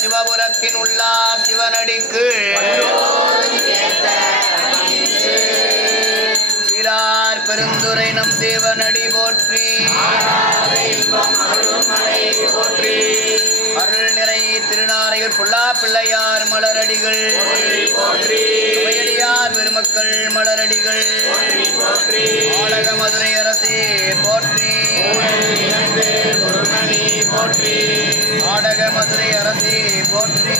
சிவபுரத்தின் உள்ளா சிவனடிக்கு சிறார் பெருந்துரை நம் தேவனடி போற்றி போற்றி. திருநாரையூர் புல்லா பிள்ளையார் மலரடிகள். சுவையடியார் பெருமக்கள் மலரடிகள். ஆலக மதுரை அரசே போற்றி. போற்றி ஆடக மதுரை அரசே போற்றி.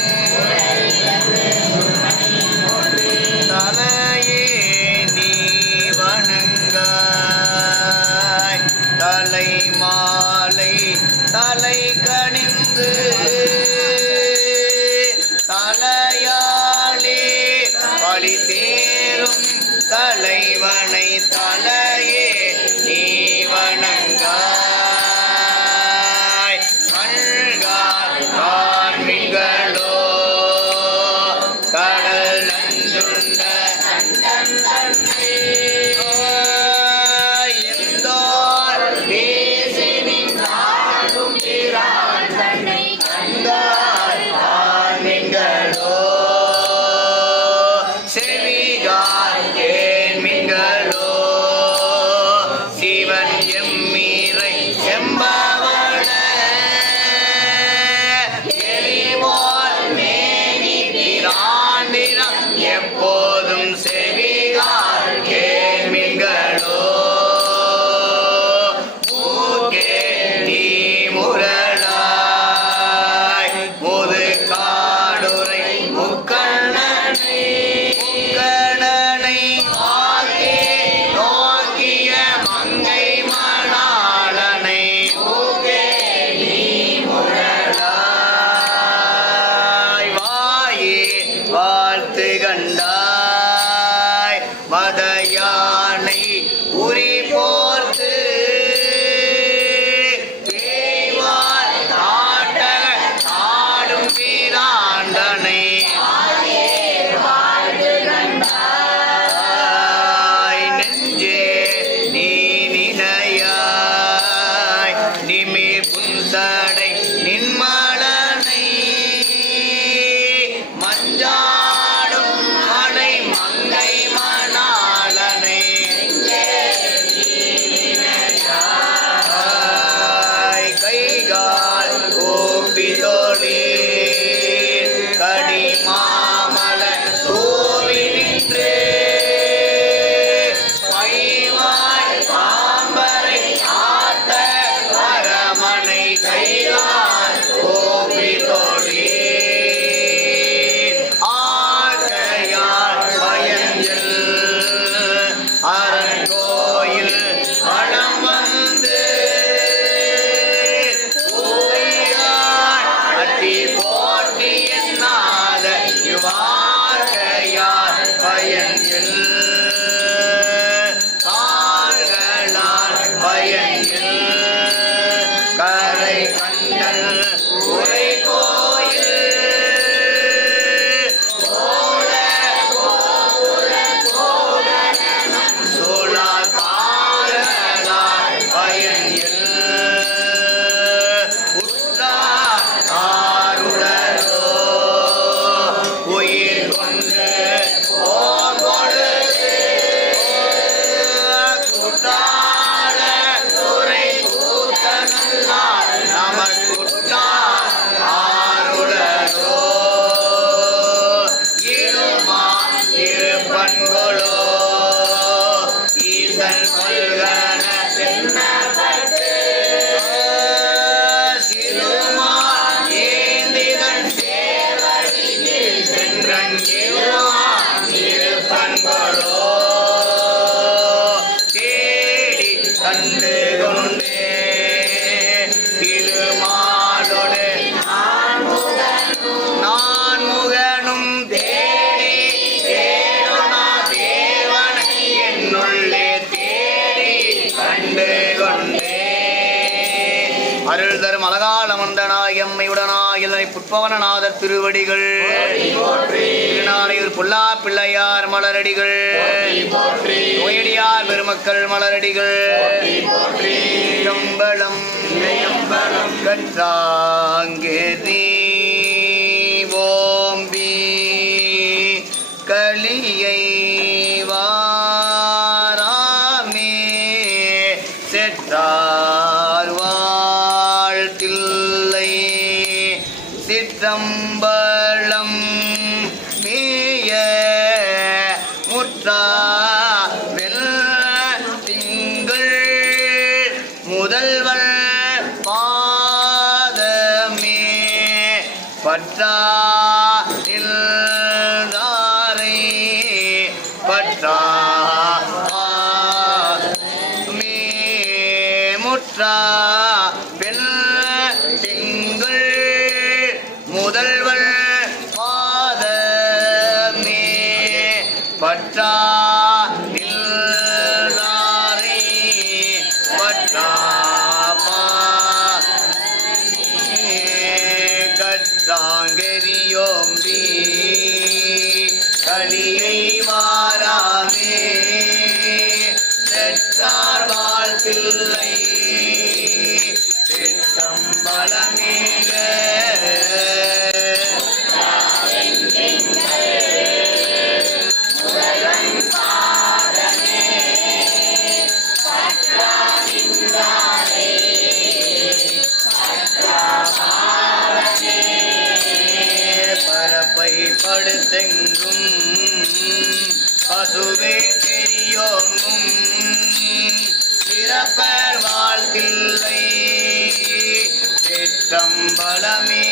بعد உயிர் கொண்டு அருள் தரும் அழகால் அமர்ந்தனாயம்மையுடனாயில்லை புட்பவனநாத திருவடிகள். திருநாளையூர் புல்லா பிள்ளையார் மலரடிகள். நோயடியார் பெருமக்கள் மலரடிகள். கற்றாங்கே রাম பசுவே பெரியோங்கும் சிறப்பர் வாழ்த்தில்லை. பெற்றம்பலமே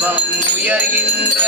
செல்வம் உயர்கின்ற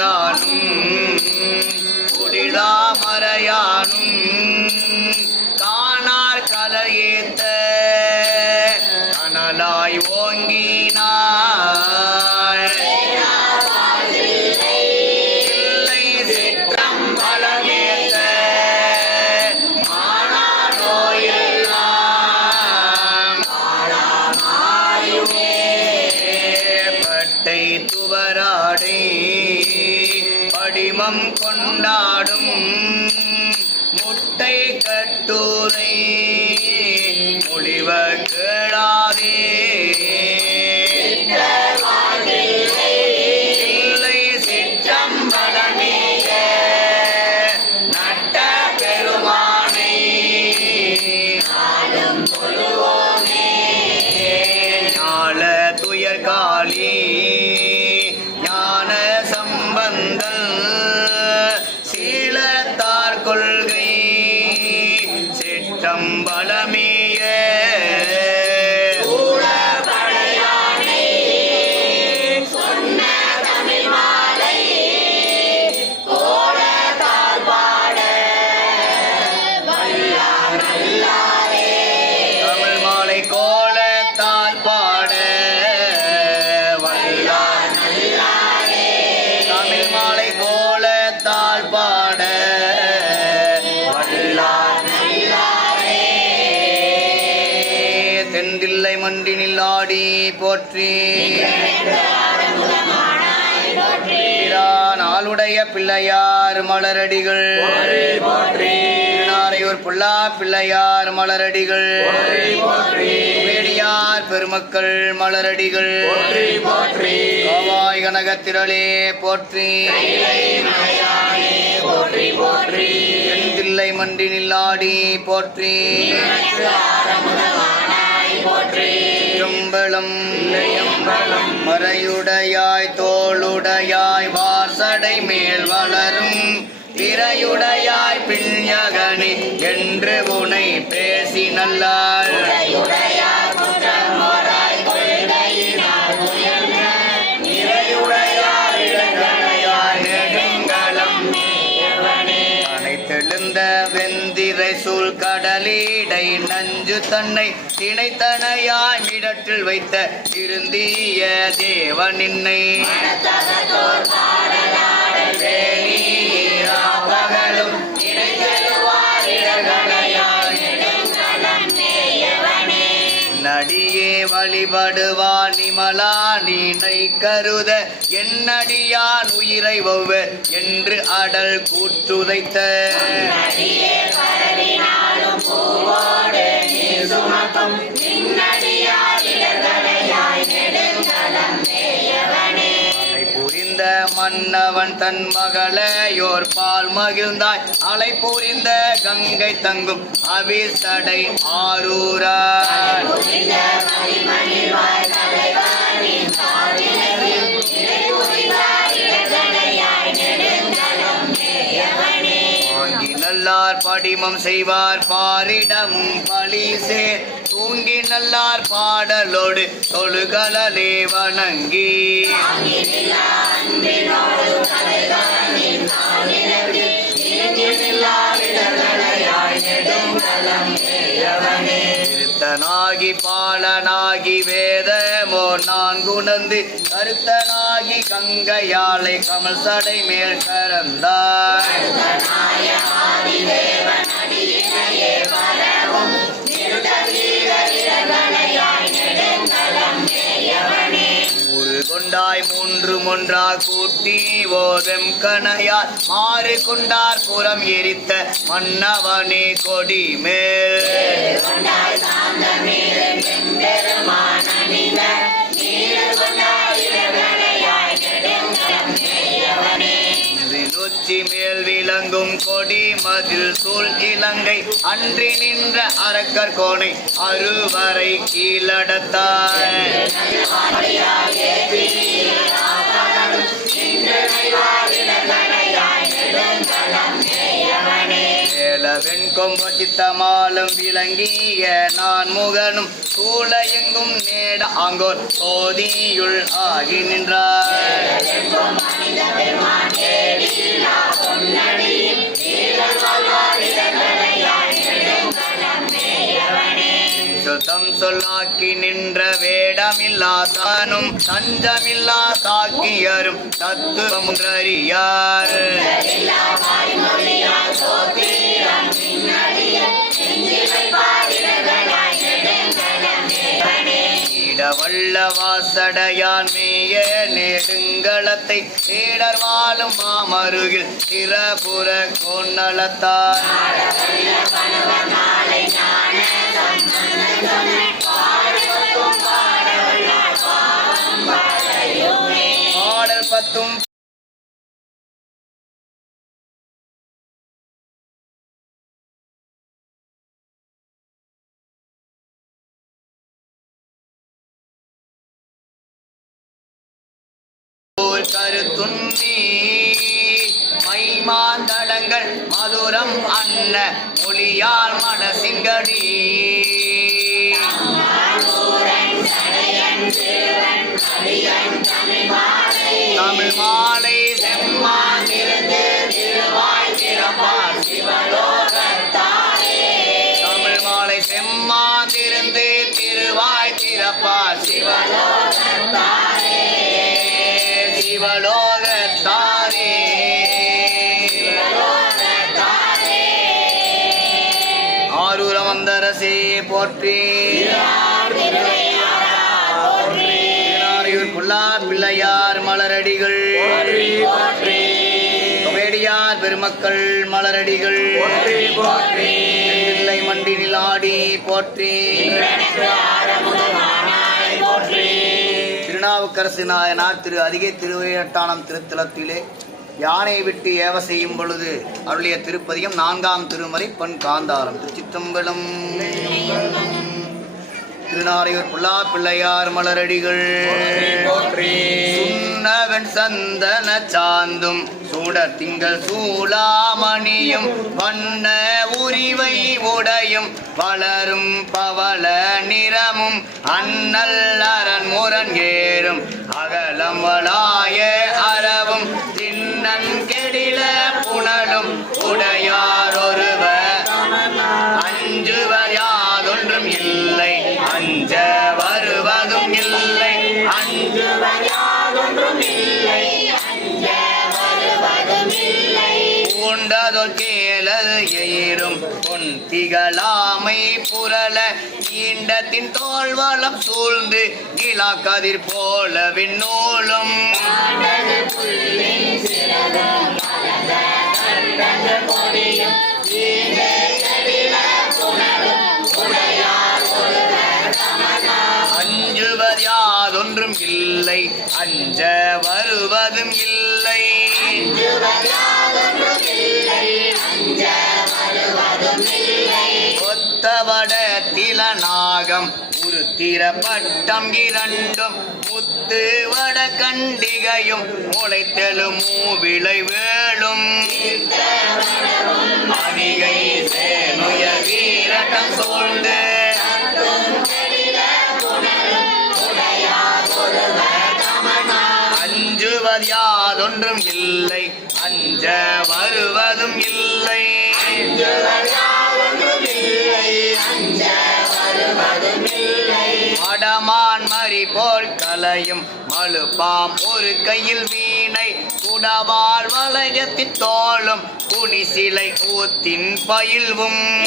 மறையானும் குளிராமறையானும் காணார் கலையேத்த அனலாய்வோ நாளுடைய பிள்ளையார் மலரடிகள். திருநாரையூர் புல்லா பிள்ளையார் மலரடிகள். வேடியார் பெருமக்கள் மலரடிகள். கோவாய் கனகத்திரளே போற்றி. தில்லை மண்டி நில்லாடி போற்றி. சிற்றம்பலம் மறையுடையாய் தோளுடையாய் வாசடை மேல் வளரும். திரையுடையாய் பிள்யகனி என்று உனை பேசி நல்லாள். தன்னை திணைத்தனையாய் மிடற்றில் வைத்த இருந்திய தேவனின்னை. நடியே வழிபடுவான் நிமலா நீனை கருத என்னடியான் உயிரை ஒவ்வ என்று அடல் கூற்றுதைத்த. புரிந்த மன்னவன் தன் மகளையோர் பால் மகிழ்ந்தாய். அலை புரிந்த கங்கை தங்கும் அவிசடை ஆரூரார். நல்லார் படிமம் செய்வார் பாரிடமும் பலிசே தூங்கி நல்லார் பாடலோடு தொழுகலே வணங்கி. கருத்தனாகி பாலனாகி வேதமோ நான் குணந்து கருத்தனாகி கங்கையாலை கமல் சடை மேல் கரந்தாய். ஊறு மூன்று ஒன்றா கூட்டி ஓதம் கணையார் மாறு கொண்டார் புறம் எரித்த மன்னவனே கொடி மேல். நொச்சி மேல் விளங்கும் கொடி மதில் சூழ் இலங்கை. அன்றி நின்ற அரக்கர் கோணை அறுவரை கீழடத்தார் வேலவெண் சித்தமாலும் விளங்கிய நான் முகனும் சூழ எங்கும் நேட அங்கோர் சோதியுள் ஆகி நின்றார். சுத்தம் சொல்லாக்கி நின்ற வேடமில்லா தானும் தஞ்சமில்லா சாக்கியரும் தத்துவம் அறியார் வாசடையான் மேய நெடுங்களத்தை சீடர் வாழும் மாமருகில் திரபுர கொன்னளத்தார் பாடல் பத்தும் என்ன மொழியால் மனசிங்கடி தமிழ் மாலை பெருமக்கள் மலரடிகள். பிள்ளை மண்டினில் ஆடி போற்றி. திருநாவுக்கரசு நாயனார் திரு அதிகை திருவையட்டானம் திருத்தலத்திலே யானை விட்டு ஏவ செய்யும் பொழுது அருளிய திருப்பதிகம் நான்காம் திருமறை பெண் காந்தாரம். திருச்சிற்றம்பலம். திருநாரையூர் புல்லா பிள்ளையார் மலரடிகள் சுண்ணவன் சந்தன சாந்தும் சூடர் திங்கள் சூளாமணியும் வண்ண உரிவை உடையும் வளரும் பவள நிறமும் அண்ணல் அரண் முரண் ஏறும் அகலம் வளாய அறவும் திண்ணன் கெடில புனலும் உடையார் திகழாமை புரள ஈண்டத்தின் தோல்வளம் சூழ்ந்து கிலா கதிர் போல விண்ணூலும். பட்டம் ஒரு தீர பட்டம் இரண்டும் முத்து வட கண்டிகையும் முளைத்தெழும் மூவிளை வேளும் அதிகை சேனுய வீரட்டம் சூழ்ந்து அஞ்சுவர் யாதொன்றும் இல்லை அஞ்ச வருவதும் இல்லை. மடமான் மறி போல் கலையும் மழுப்பாம் ஒரு கையில் வீணை. குடவாள் வளையத்தின் தோளும் குடிசிலை கூத்தின் பயில்வும்.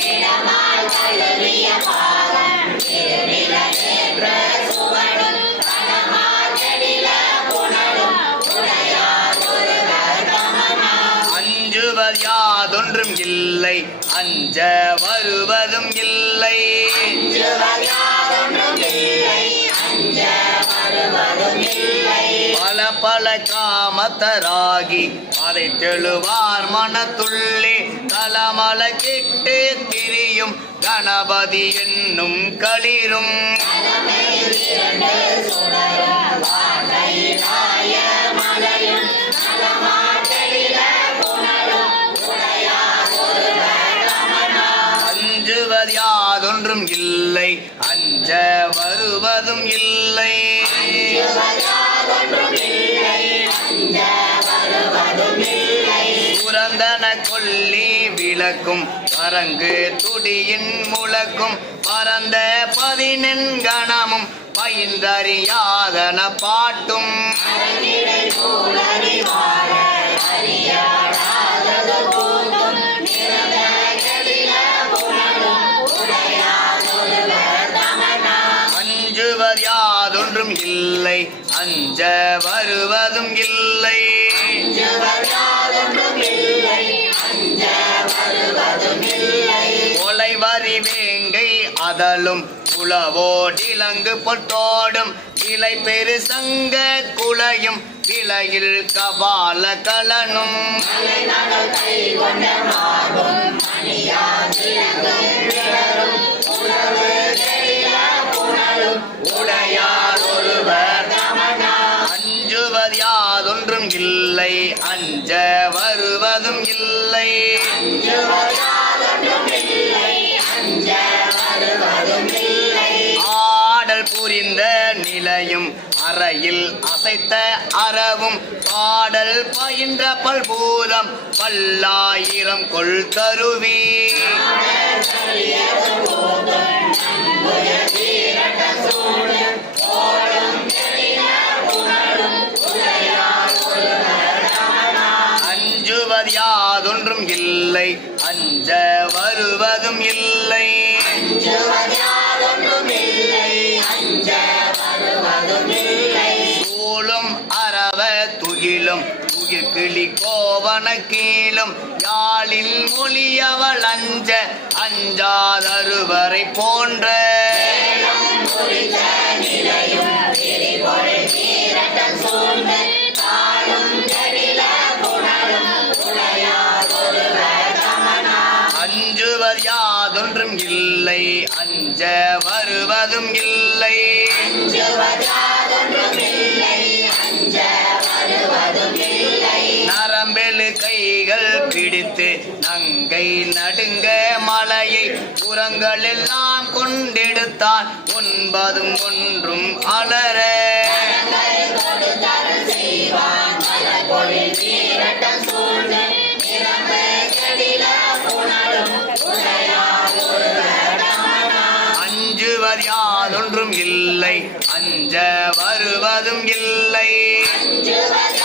அஞ்சுவர் யாதொன்றும் இல்லை. இல்லை. அஞ்ச வருவதும் இல்லை. பல பல காமத்தராகி அதை தெழுவார் மனத்துள்ளே. தலமல கிட்டு திரியும் கணபதி என்னும் களிரும். மலையும் ஒன்றும் இல்லை. அஞ்ச வருவதும் இல்லை. புரந்தன கொல்லி விளக்கும். பரங்கு துடியின் முழக்கும். பரந்த பதினெண்கணமும் பயின்றறியாதன பாட்டும். அஞ்சுவர் இல்லை. அஞ்ச வருவதும் இல்லை. கொலை வரி வேங்கை அதலும் குளவோடிலங்கு பொட்டோடும். இலை பெரு சங்க குலையும் விலையில் கபால கலனும். உடையார் ஒருவர் இல்லை ஆடல் புரிந்த நிலையும் அறையில் அசைத்த அறவும் பாடல் பயின்ற பல்பூதம் பல்லாயிரம் கொள் கருவி அஞ்சுவது யாதொன்றும் இல்லை. அஞ்ச வருவதும் இல்லை. சூழும் அறவ துகிலும் துகில் கிளி கோவன கீழும் யாழில் மொழியவள் அஞ்ச அஞ்சாதருவரை போன்ற. யாதொன்றும் இல்லை. அஞ்ச வருவதும் இல்லை. நரம்பெழு கைகள் பிடித்து நங்கை நடுங்க மலையை புறங்கள் எல்லாம் கொண்டெடுத்தான் ஒன்பதும் ஒன்றும் அலர ஒன்றும் இல்லை. அஞ்ச வருவதும் இல்லை. அஞ்சுவது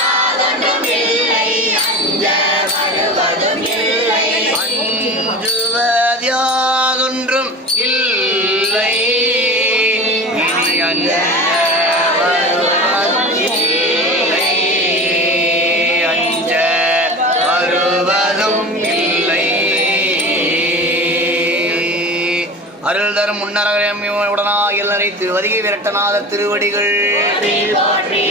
யாதொன்றும் இல்லை. இனி அஞ்ச வருவதும் இல்லை. அஞ்ச வருவதும் இல்லை அருள் தரும் திருவதிகை விரட்டநாத திருவடிகள்.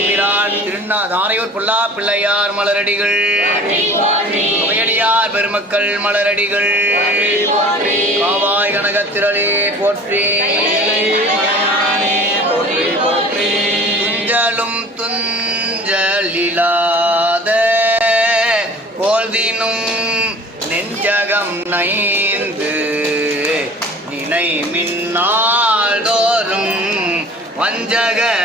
பிரான் தாரையூர் புல்லா பிள்ளையார் மலரடிகள். உமையடியார் பெருமக்கள் மலரடிகள். காவாய் கனகத்திரளே போற்றி. துஞ்சலும் துஞ்சலிலாத கோல்தினும் நெஞ்சகம் நைந்து நினை மின்னா வஞ்சகம கடி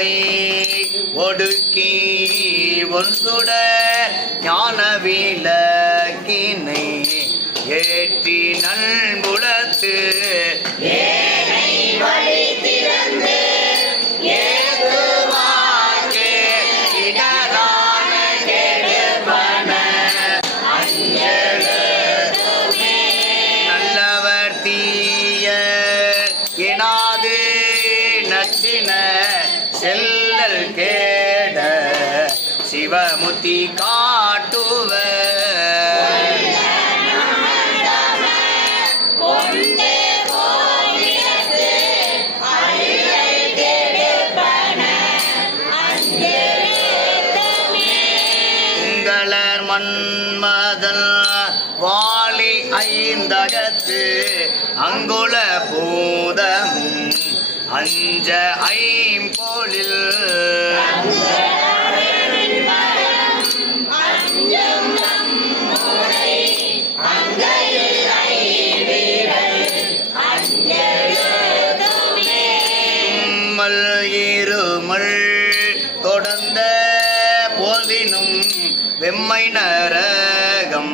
உயிர்ப்பை ஒடுக்கி ஒன்றுட ஞான விளக்கினை ஏற்றி நல்புலத்து உங்களர் மன்மதல் வாலி ஐந்தகத்து அங்குல பூதமும் அஞ்ச ஐம்பொழில் செம்மை நரகம்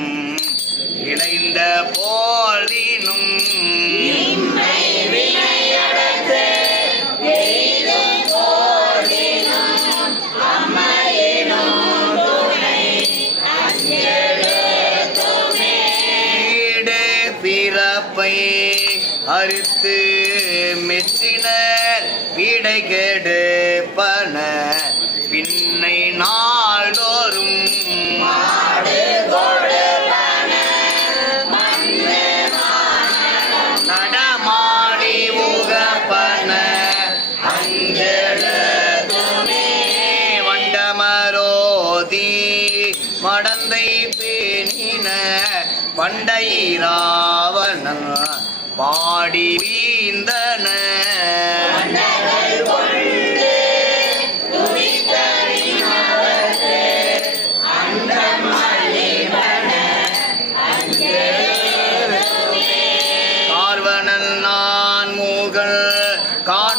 இணைந்த போதினும் வீடு பிறப்பை அறுத்து மெச்சினர் வீடை கெடுப்பன பின்னை நாள்தோறும் நடமாடி உகப்பன அஞ்சலுமே வண்டமரோதி மடந்தை பேணின பண்டை ராவணன் பாடி வீந்தன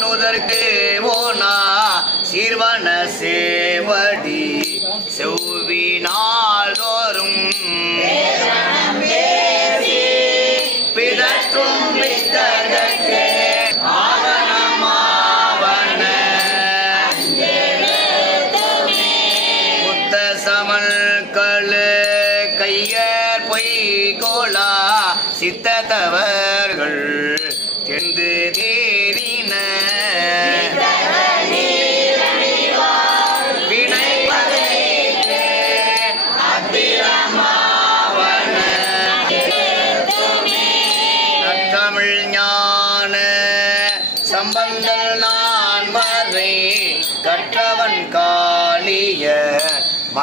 காணுதற்கு ஓனா சீர்வன சேவடி செவ்வி நாள்தோறும்